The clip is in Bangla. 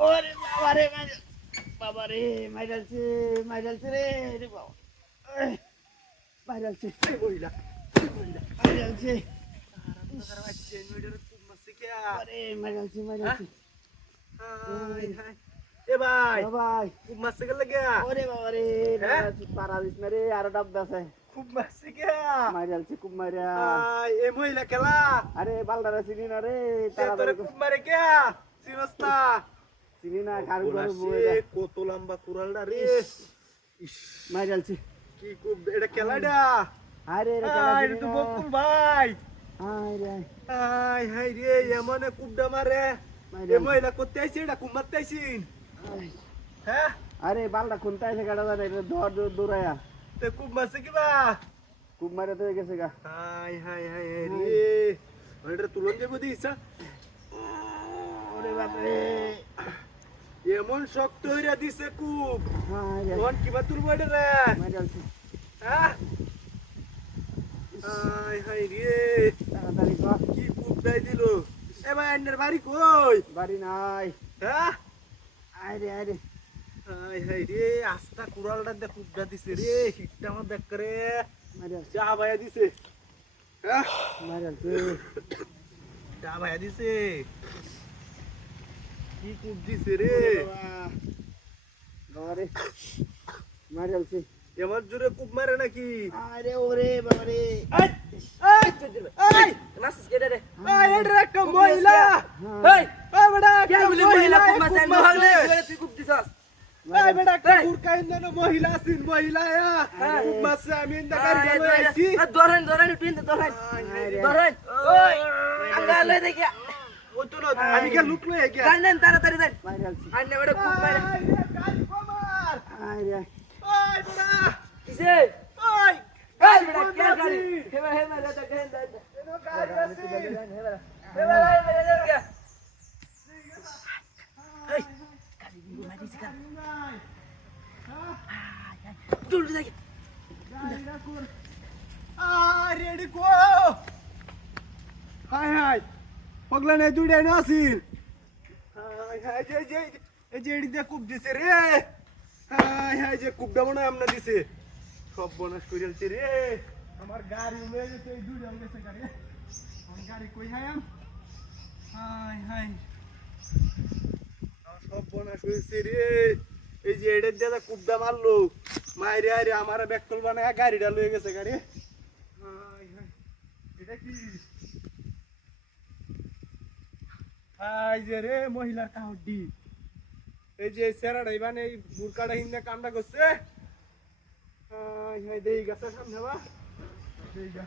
ওরে বাবা রে মাইরালছে রে রে বাবা মাইরালছে মাইরালছে আরে মাইরালছে এ ভাই ভাই খুব মারছে গেল গিয়া ওরে বাবা রে পারা দিস না রে আরো ডাব আছে খুব মারছে গিয়া মাইরালছে খুব মাইরা এ মহিলা খেলা আরে বালদারা চিনি না রে তোরে খুব মারে গিয়া চিনস না চিনি না কারুর কত লম্বা কুড়ালটা রে মাইরালছে কি খুব এটা খেলাটা আরে রে এটা তো বকুল ভাই আরে আই হাই রে এমনে কুবডা মারে এ মহিলা করতে আইছে এটা খুব মারতে আইছিন হ্যাঁ আরে বালটা খুনতে আছে গাড়া জানে এটা দৌড়ায়া তে খুব মারছে কি বা খুব মারে তো গেছে গা হাই হাই হাই রে এটা তুলন যাবো দিছ ওরে বাপ রে এমন শক্ত হইরা দিছে খুব আরে কোন কিবা তুলবো এটা রে মাইরালছে হ্যাঁ হাই হাই রে তাড়াতাড়ি কর কি খুব দাই দিল এ ভাই আন্নের বাড়ি কই বাড়ি নাই হ্যাঁ আরে হাই হাই রে আস্তা কুড়ালটা দেখ খুবটা দিছে রে হিটটা আমার দেখ করে মাইরালছে চা ভাইয়া দিছে হ্যাঁ মাইরালছে চা ভাইয়া দিছে কি খুব দিছে রে বাবা রে মাইরালছে এমন জোরে খুব মারে নাকি আরে ওরে বাবা রে নাসিস কেডে রে এটা একটা মহিলা এই ওই বেটা কে বলি মহিলা খুব মাসে নহলে তুই খুব দিছস ওই বেটা একটা কুরকাইন না মহিলা আছিস মহিলা খুব মাসে আমি ইন্দা গাড়ি চালাই আইছি ধরেন তুই ধরেন ওই আঙ্গা লই দেখি ওই তো না আমি কে লুক লই গে দেন তাড়াতাড়ি দেন মাইরালছে আন্নে বড় খুব মারে গাড়ি কমার আরে ওই বেটা কিসে ওই এই বেটা কে গাড়ি হেবা দাদা কেন দাদা এনো গাড়ি আছে হেবা কে এই গাড়ি বিগো মারিস কা তুই দেখি রেডি কো হাই হাই পগলা নে দুইটা না আসিল হাই হাই যে এডি খুব দিছে রে হাই হাই যে কুবডা মনে আমনা দিছে সব বনাস কইরালছে রে আমার গাড়ি উড়ে গেছে এই দুইটা গেছে গাড়ি আমার গাড়ি কই হায়াম হাই হাই সব বনাস হইছে রে এই যে এডের দাদা কুবডা মারলো মাইরে আরে আমার ব্যাকল বানায় গাড়িটা লয়ে গেছে গাড়ি হাই হাই এটা কি হাই যে রে মহিলার কাহডি এই যে সেরাডাই বানে এই বুরকাটা হিন্দা কামটা করছে হাই হাই দেই গাছে সামনে বা দেই গা